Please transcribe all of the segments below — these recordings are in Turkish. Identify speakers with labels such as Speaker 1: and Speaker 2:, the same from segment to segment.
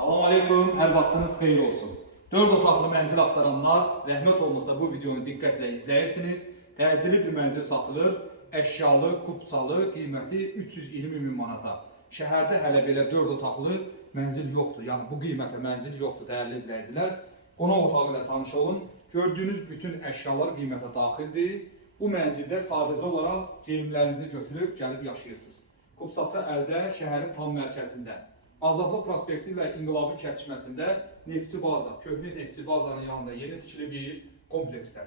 Speaker 1: Salam aleykum, hər vaxtınız xeyir olsun. 4 otaqlı mənzil axtaranlar, zəhmət olmasa bu videonu diqqətlə izləyirsiniz. Təcili bir mənzil satılır, əşyalı, kupçalı, qiyməti 320 min manata. Şəhərdə hələ belə 4 otaqlı mənzil yoxdur. Yəni bu qiymətə mənzil yoxdur dəyərli izləyicilər. Qonaq otağı ilə tanış olun. Gördüyünüz bütün əşyalar qiymətə daxildir. Bu mənzildə sadəcə olaraq geyimlərinizi götürüb gəlib yaşayırsınız. Kupsası əldə şəhərin tam mərkəzində. Azadlıq prospekti ilə İnqilabi kəsişməsində Neftçi baza, köhnə Neftçi bazanın yanında yeni tikili bir kompleksdə.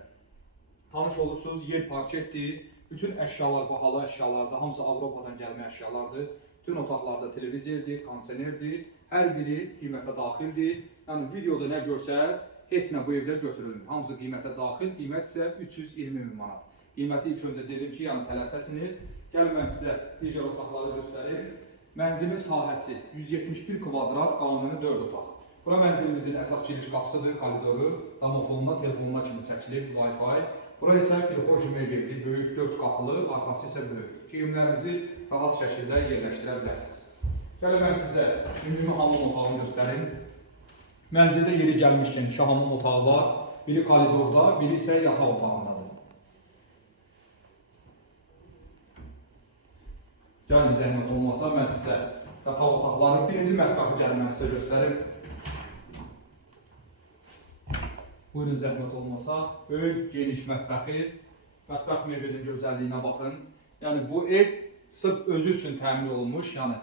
Speaker 1: Tanış olursunuz, yer parketdir. Bütün əşyalar bahalı əşyalardır. Hamısı Avropadan gəlmə əşyalardır. Bütün otaqlarda televizordur, kondisionerdir. Hər biri qiymətə daxildir. Yəni videoda nə görsəz, heç nə bu evdə götürülmür. Hamısı qiymətə daxil, qiymət isə 320 min manat. Qiyməti ilk öncə dedim ki, yəni tələsəsiniz. Gəlin mən sizə digər otaqları göstərim. Mənzilin sahəsi 171 kvadrat, qanuni 4 otaq. Bura mənzilimizin əsas giriş qapısıdır, koridoru, domofonuna, telefonuna kimi çəkilib, Wi-Fi. Bura isə bir mebelli, böyük 4 qapılı, arxası isə böyük. Geyimlərinizi rahat şəkildə yerləşdirə bilərsiniz. Gəlin mən sizə ümumi hamam otağını göstərim. Mənzildə yeri gəlmişkən iki hamam otağı var. Biri koridorda, biri isə yataq otağındadır. Gəlin zəhmət olmasa mən sizə yataq otaqları, birinci mətbəxi gəlin mən sizə göstərim. Buyurun zəhmət olmasa, böyük geniş mətbəxi, mətbəx mebelinin gözəlliyinə baxın. Yəni bu ev sırf özü üçün təmin olunmuş, yəni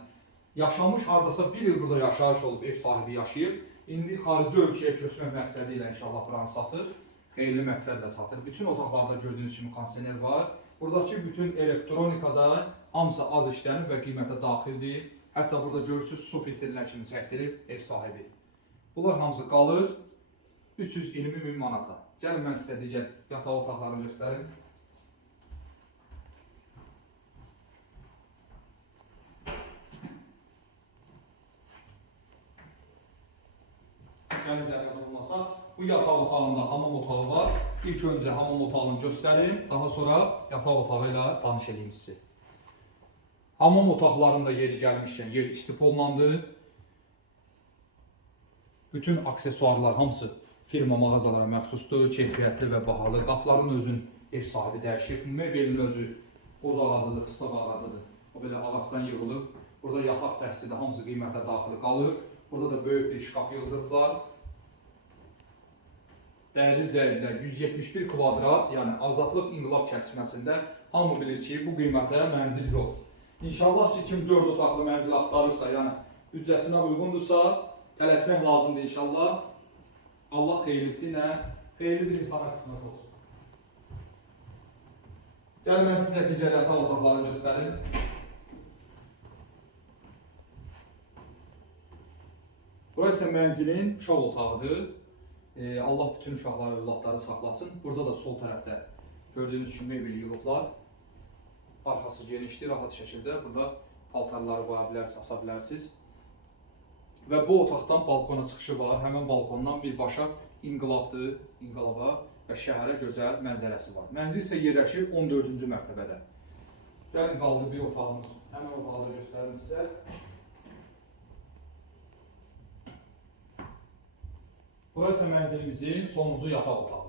Speaker 1: yaşamış hardasa bir il burada yaşayış olub ev sahibi yaşayıb. İndi xarici ölkəyə köçmək məqsədi ilə inşallah buranı satır. Xeyirli məqsədlə satır. Bütün otaqlarda gördüyünüz kimi kondisioner var. Buradakı bütün elektronikada hamısı az işlənib və qiymətə daxildir. Hətta burada görürsüz su filtrlər kimi çəkdirib ev sahibi. Bunlar hamısı qalır 320 min manata. Gəlin mən sizə digər yataq otaqlarını göstərim. Gəlin zəhmət olmasa, bu yataq otağında hamam otağı var. İlk öncə hamam otağını göstərim, daha sonra yataq otağı ilə tanış edeyim sizi. Hamam otaqlarında yeri gəlmişkən yer istipollandı. Bütün aksesuarlar hamısı firma mağazalara məxsusdur, keyfiyyətli və bahalı. Qapıların özün ev sahibi dəyişib, mebelin özü qoz ağacıdır, fıstıq ağacıdır. O belə ağacdan yığılıb. Burada yataq dəstidir, hamısı qiymətə daxil qalır. Burada da böyük bir şkaf yığdırıblar. Dəyərli izləyicilər, 171 kvadrat, yəni Azadlıq İnqilab kəsməsində hamı bilir ki, bu qiymətə mənzil yox. İnşallah ki, kim 4 otaqlı mənzil axtarırsa, yəni büdcəsinə uyğundursa, tələsmək lazımdır inşallah. Allah xeyirlisi ilə xeyirli bir insana qismət olsun. Gəl mən sizə digər yataq otaqlarını göstərim. Bura isə mənzilin uşaq otağıdır. Ee, Allah bütün uşaqları, övladları saxlasın. Burada da sol tərəfdə gördüyünüz kimi mebel yığıblar. Arxası genişdir, rahat şəkildə. Burada paltarları qoya bilərsiniz, asa bilərsiniz. Və bu otaqdan balkona çıxışı var. Həmin balkondan birbaşa inqilabdır, inqilaba və şəhərə gözəl mənzərəsi var. Mənzil isə yerləşir 14-cü mərtəbədə. Gəlin qaldı bir otağımız. Həmin otağı da göstərim sizə. Burası mənzilimizin sonuncu yataq otağı.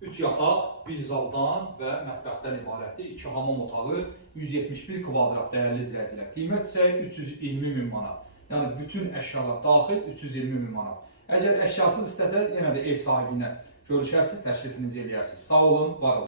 Speaker 1: 3 yataq, bir zaldan və mətbəxdən ibarətdir. 2 hamam otağı, 171 kvadrat dəyərli izləyicilər. Qiymət isə 320 min manat. Yəni bütün əşyalar daxil 320 min manat. Əgər əşyasız istəsəz, yenə də ev sahibi ilə görüşərsiniz, təklifinizi eləyərsiniz. Sağ olun, var olun.